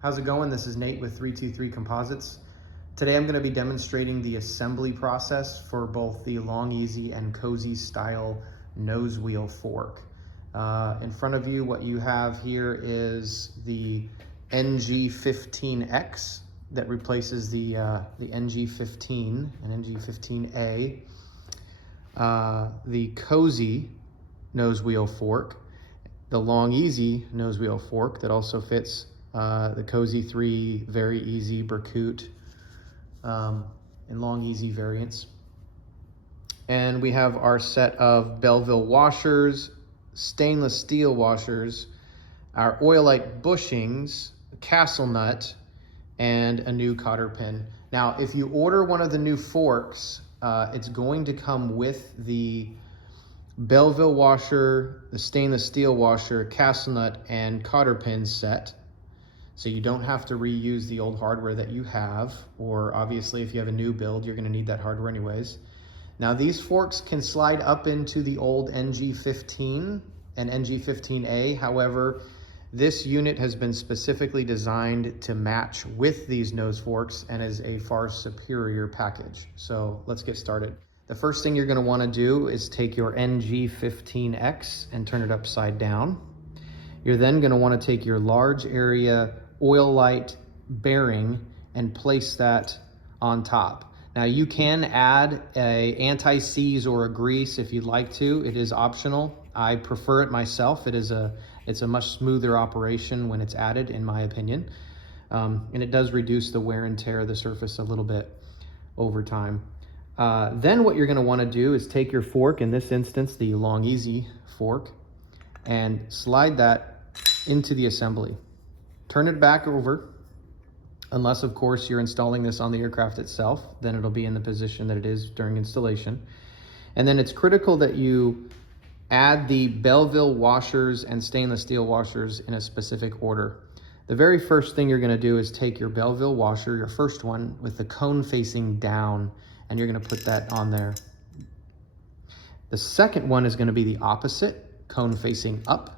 How's it going? This is Nate with 323 Composites. Today I'm going to be demonstrating the assembly process for both the Long Easy and Cozy style nose wheel fork. In front of you, what you have here is the NG15X that replaces the NG15 and NG15A. The Cozy nose wheel fork, the Long Easy nose wheel fork that also fits the Cozy 3 Very Easy Berkut and Long Easy variants. And we have our set of Belleville washers, stainless steel washers, our oil-like bushings, a castle nut, and a new cotter pin. Now, if you order one of the new forks, it's going to come with the Belleville washer, the stainless steel washer, castle nut, and cotter pin set. So you don't have to reuse the old hardware that you have, or obviously if you have a new build, you're going to need that hardware anyways. Now these forks can slide up into the old NG15 and NG15A. However, this unit has been specifically designed to match with these nose forks and is a far superior package. So let's get started. The first thing you're going to want to do is take your NG15X and turn it upside down. You're then going to want to take your large area oil light bearing and place that on top. Now you can add a anti-seize or a grease if you'd like to. It is optional. I prefer it myself. It's a much smoother operation when it's added, in my opinion. And it does reduce the wear and tear of the surface a little bit over time. Then what you're going to want to do is take your fork, in this instance the Long Easy fork, and slide that into the assembly. Turn it back over, unless of course you're installing this on the aircraft itself, then it'll be in the position that it is during installation. And then it's critical that you add the Belleville washers and stainless steel washers in a specific order. The very first thing you're going to do is take your Belleville washer, your first one, with the cone facing down, and you're going to put that on there. The second one is going to be the opposite, cone facing up.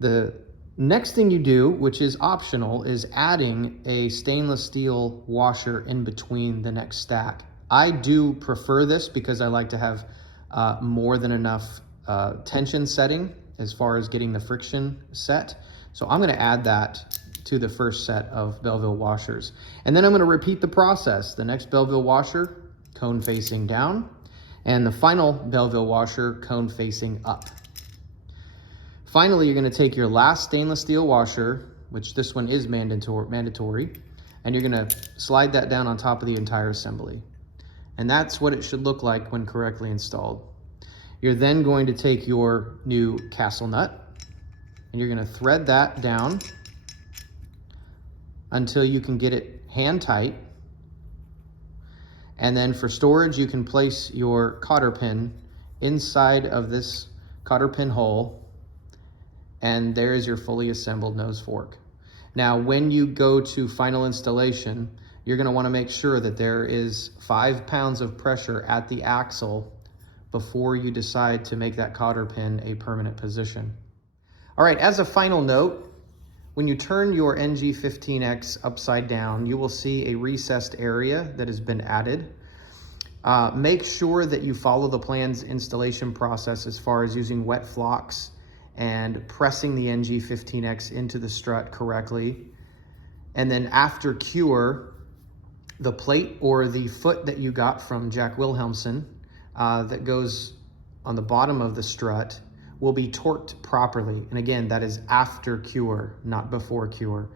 The next thing you do, which is optional, is adding a stainless steel washer in between the next stack. I do prefer this because I like to have more than enough tension setting as far as getting the friction set. So I'm going to add that to the first set of Belleville washers. And then I'm going to repeat the process. The next Belleville washer, cone facing down, and the final Belleville washer, cone facing up. Finally, you're going to take your last stainless steel washer, which this one is mandatory, and you're going to slide that down on top of the entire assembly. And that's what it should look like when correctly installed. You're then going to take your new castle nut, and you're going to thread that down until you can get it hand tight. And then for storage, you can place your cotter pin inside of this cotter pin hole, and there's your fully assembled nose fork. Now, when you go to final installation, you're going to want to make sure that there is 5 pounds of pressure at the axle before you decide to make that cotter pin a permanent position. All right, as a final note, when you turn your NG15X upside down, you will see a recessed area that has been added. Make sure that you follow the plan's installation process as far as using wet flocks and pressing the NG15X into the strut correctly. And then after cure, the plate or the foot that you got from Jack Wilhelmsen that goes on the bottom of the strut will be torqued properly. And again, that is after cure, not before cure,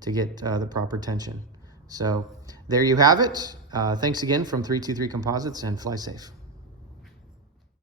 to get the proper tension. So there you have it. Thanks again from 323 Composites, and fly safe.